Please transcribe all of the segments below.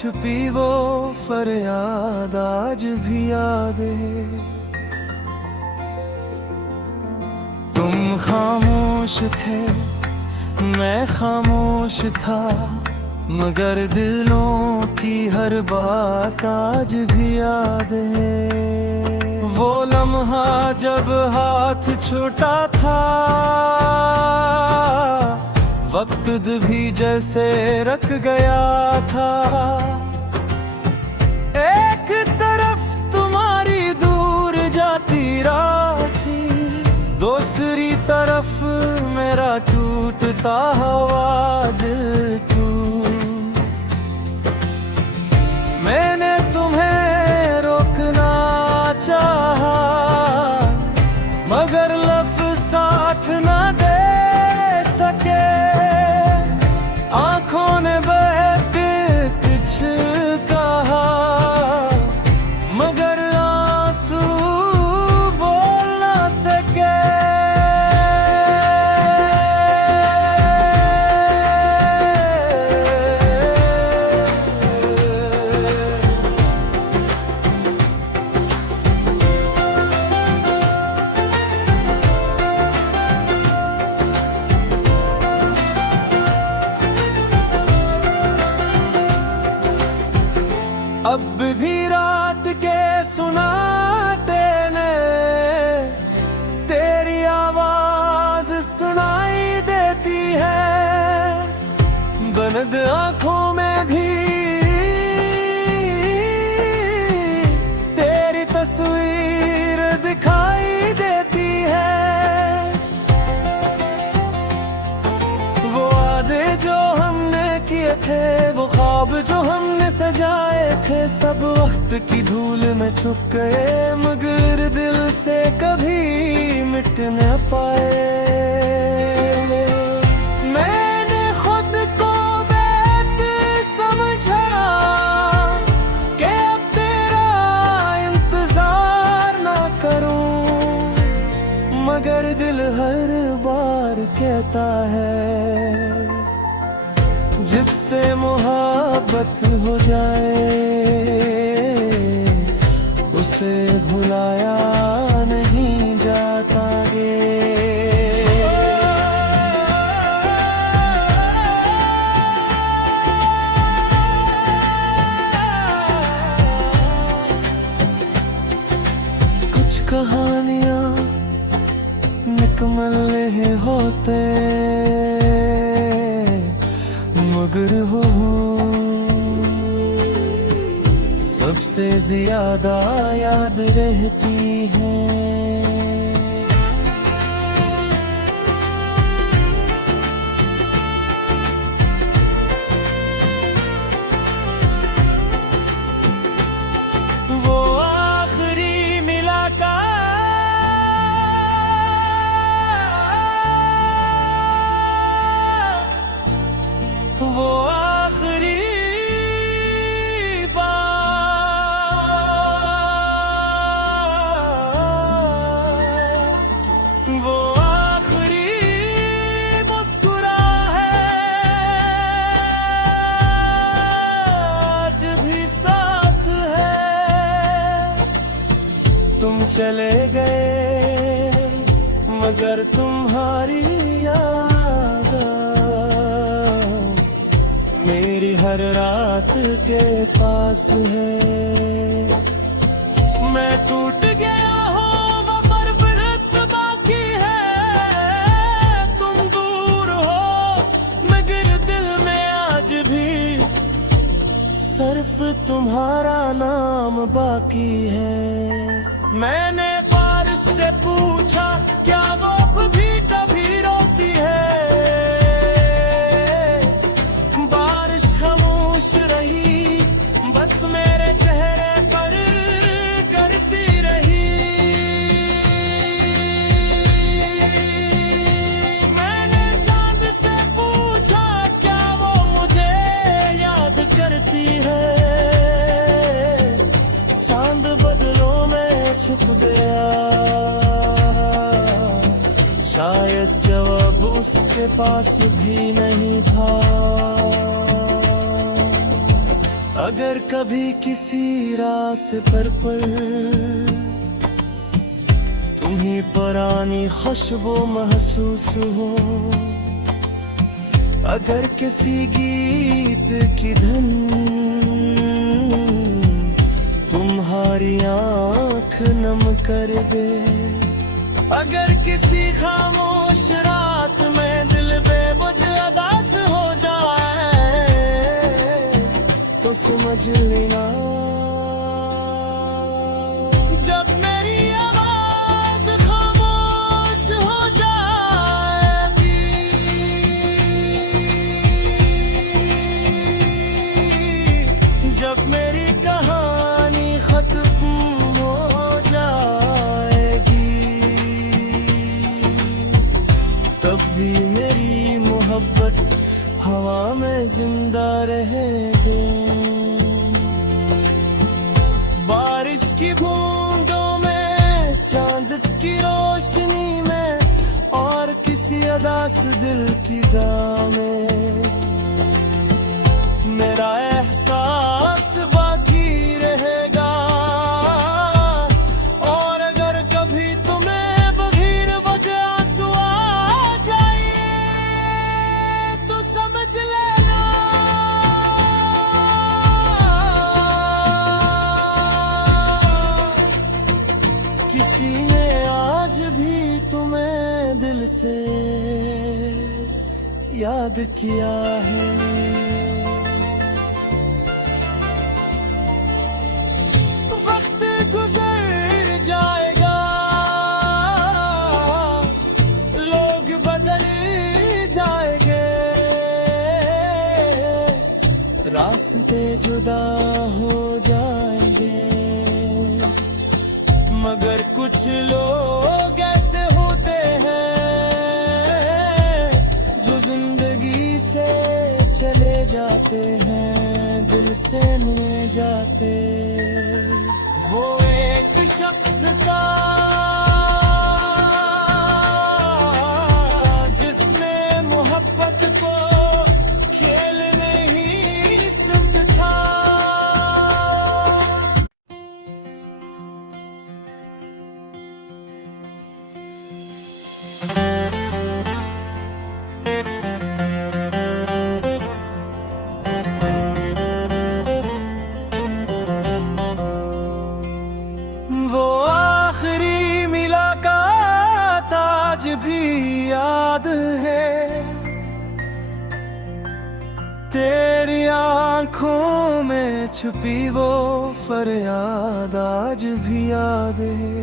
छुपी वो फरियाद आज भी याद है। तुम खामोश थे, मैं खामोश था, मगर दिलों की हर बात आज भी याद है। वो लम्हा जब हाथ छूटा था, वक्त भी जैसे रख गया था। एक तरफ तुम्हारी दूर जाती राह थी, दूसरी तरफ मेरा टूटता हुआ दिल तू। मैंने तुम्हें रोकना चाहा, मगर लफ्ज़ साथ न दे सके। आंखों ने बहके कुछ कहा, मगर आंसू बोल ना सके। अब भी रात के सुनाते ने तेरी आवाज सुनाई देती है। बंद आंखों में भी तेरी तस्वीर दिखाई देती है। वो वादे जो हमने किए थे, वो ख्वाब जो हमने सजाए थे, सब वक्त की धूल में छुप गए, मगर दिल से कभी मिट न पाए। मैंने खुद को बेत समझा कि अब तेरा इंतजार ना करूं, मगर दिल हर बार कहता है जिससे मोहब्बत हो जाए उसे भुलाया नहीं जाता ये। कुछ कहानियां निकम्मे होते, मगर वो सबसे ज्यादा याद रहती है। वो आखिरी मुलाकात, वो आखिरी तुम चले गए, मगर तुम्हारी याद मेरी हर रात के पास है। मैं टूट गया हूँ मगर बढ़त बाकी है। तुम दूर हो मगर दिल में आज भी सिर्फ तुम्हारा नाम बाकी है। मैंने पारिस से पूछा क्या वो भी कभी रोती है। बारिश खामोश रही, बस मेरे चेहरे पर गिरती रही। मैंने चांद से पूछा क्या वो मुझे याद करती है। चांद बदलों में छुप गया, शायद जवाब उसके पास भी नहीं था। अगर कभी किसी रास्ते पर तुम्हें पुरानी खुशबू महसूस हो, अगर किसी गीत की धुन तुम्हारी आँख नम कर दे, अगर किसी खामोश रात में दिल बेवजह उदास हो जाए, तो समझ लेना जब मेरी आवाज खामोश हो जाएगी, जब मेरी कहानी खत्म हो जाएगी, तब भी मेरी मोहब्बत हवा में जिंदा रहेगी। बारिश की बूंदों में, चांद की रोशनी में, और किसी अदास दिल की दाम में मेरा एहसास बाकी रहेगा। और अगर कभी तुम्हें बगैर वजह आंसू आ जाए, तो समझ लेना किसी ने आज भी तुम्हें दिल से याद किया है। वक्त गुजर जाएगा, लोग बदल जाएंगे, रास्ते जुदा हो जाएंगे, मगर कुछ लोग ऐसे होते हैं जो जिंदगी से चले जाते हैं, दिल से नहीं जाते। वो एक शख्स था जिसने मोहब्बत को खेल नहीं समझा। वो आखिरी मुलाकात आज भी याद है, तेरी आंखों में छुपी वो फरियाद आज भी याद है।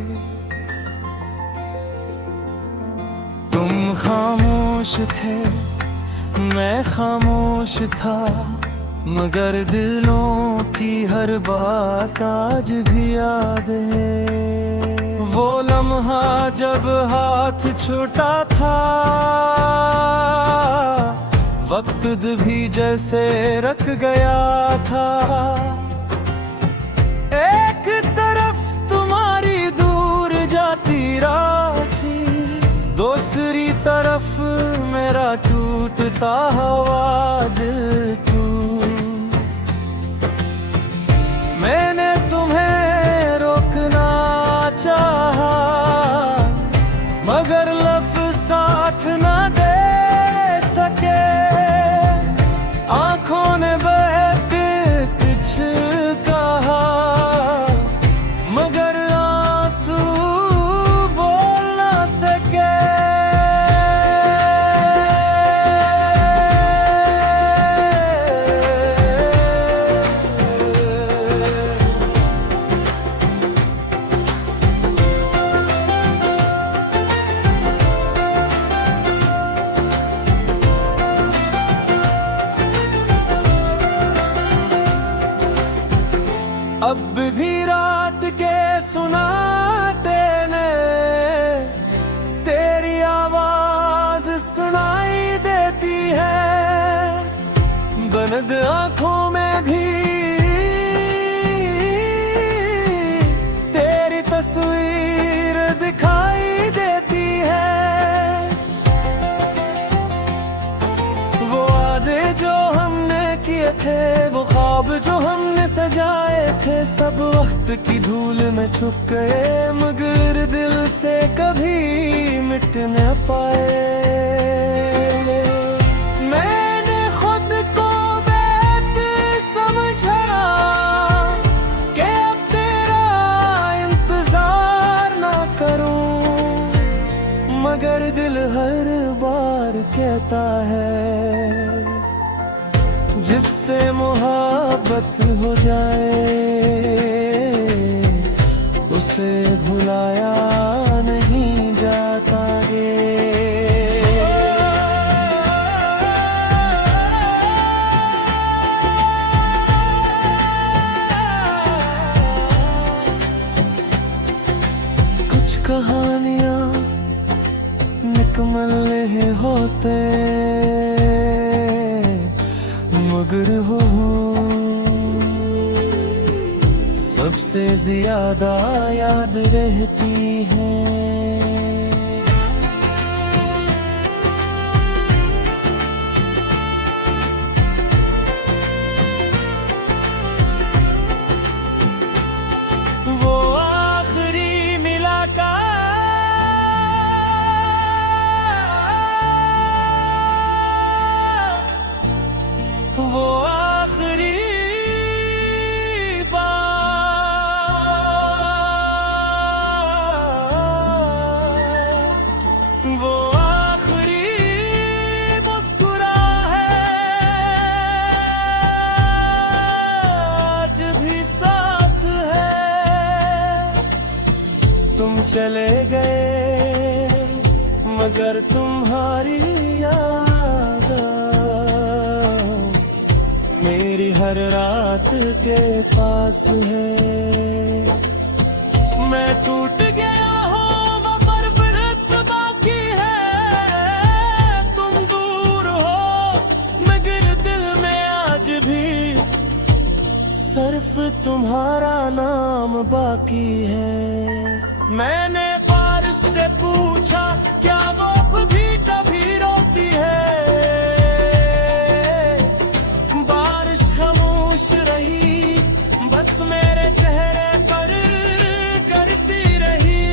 तुम खामोश थे, मैं खामोश था, मगर दिलों की हर बात आज भी याद है। वो लम्हा जब हाथ छूटा था, वक्त भी जैसे रख गया था। एक तरफ तुम्हारी दूर जाती राह थी, दूसरी तरफ मेरा टूटता हुआ दिल तू। मैंने तुम्हें रोकना चाहा, मगर लफ्ज़ साथ न दे सके, आंखों ने बहक कुछ कहा, मगर आंसू बोल न सके। अब भी रात के सुनाते ने तेरी आवाज सुनाई देती है, बंद आंखों में भी तेरी तस्वीर दिखाई देती है। वो वादे जो हमने किए थे, वो ख्वाब जो हमने सब वक्त की धूल में छुप गए, मगर दिल से कभी मिट न पाए। मैंने खुद को बेहतर समझा कि अब तेरा इंतजार ना करूं, मगर दिल हर बार कहता है जिससे मोहब्बत हो जाए उसे भुलाया नहीं जाता है। कुछ कहानियां निकम्मे होते मगर हो सबसे ज्यादा याद रहती है। वो आखिरी मुलाकात, वो आखिरी वो आखिरी मुस्कुराहट आज भी साथ है। तुम चले गए मगर तुम्हारी याद मेरी हर रात के पास है। मैं टूट गया हूँ मगर फिर बाकी है। तुम दूर हो मगर दिल में आज भी सिर्फ तुम्हारा नाम बाकी है। मैंने पारिस से पूछा क्या वो भी कभी रोती है। बारिश खामोश रही बस मेरे चेहरे पर गिरती रही।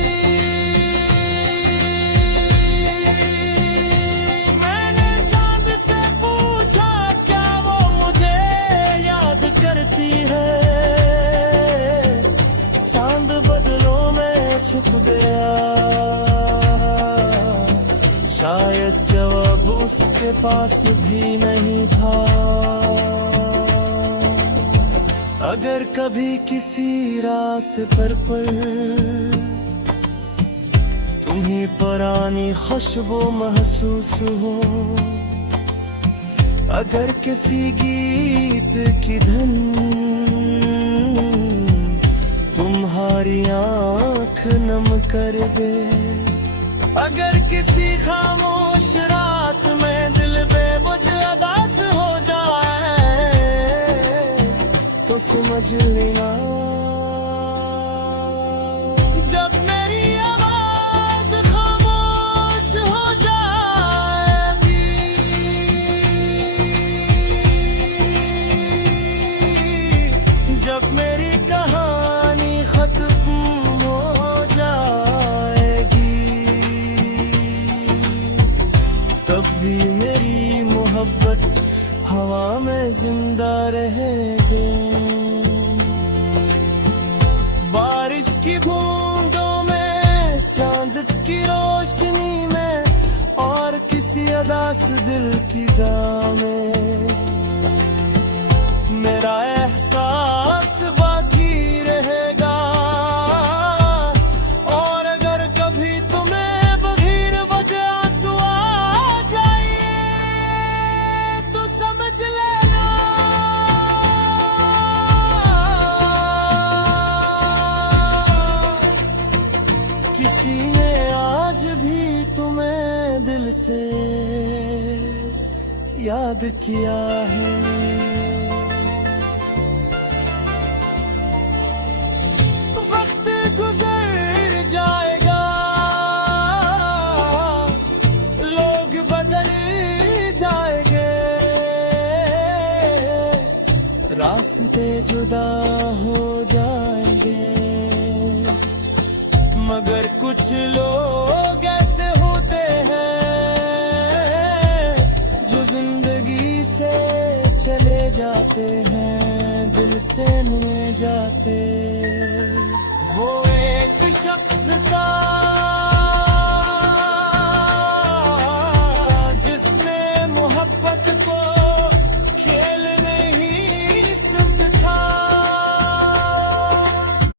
मैंने चांद से पूछा क्या वो मुझे याद करती है। चांद बदलों में छुप गया, शायद जवाब उसके पास भी नहीं था। अगर कभी किसी रास्ते पर तुम्हें पुरानी खुशबू महसूस हो, अगर किसी गीत की धुन तुम्हारी आँख नम कर दे, अगर किसी खामोश रात में दिल बेवजह उदास हो जाए तो समझ लेना जब मेरी आवाज खामोश हो जाएगी, जब मेरी कहानी खत्म हो जाएगी, तब भी मेरी मोहब्बत हवा में जिंदा रहेगी। बारिश की बूंदों में, चांद की रोशनी में और किसी उदास दिल की दाम में मेरा एहसास बाकी रहेगा। और अगर कभी तुम्हें बगैर वजह आंसू आ जाए तो समझ लेना किसी ने आज भी तुम्हें दिल से याद किया है। वक्त गुजर जाएगा, लोग बदल जाएंगे, रास्ते जुदा हो जाएंगे, मगर कुछ लोग ऐसे होते हैं जो जिंदगी से चले जाते हैं, दिल से नहीं जाते।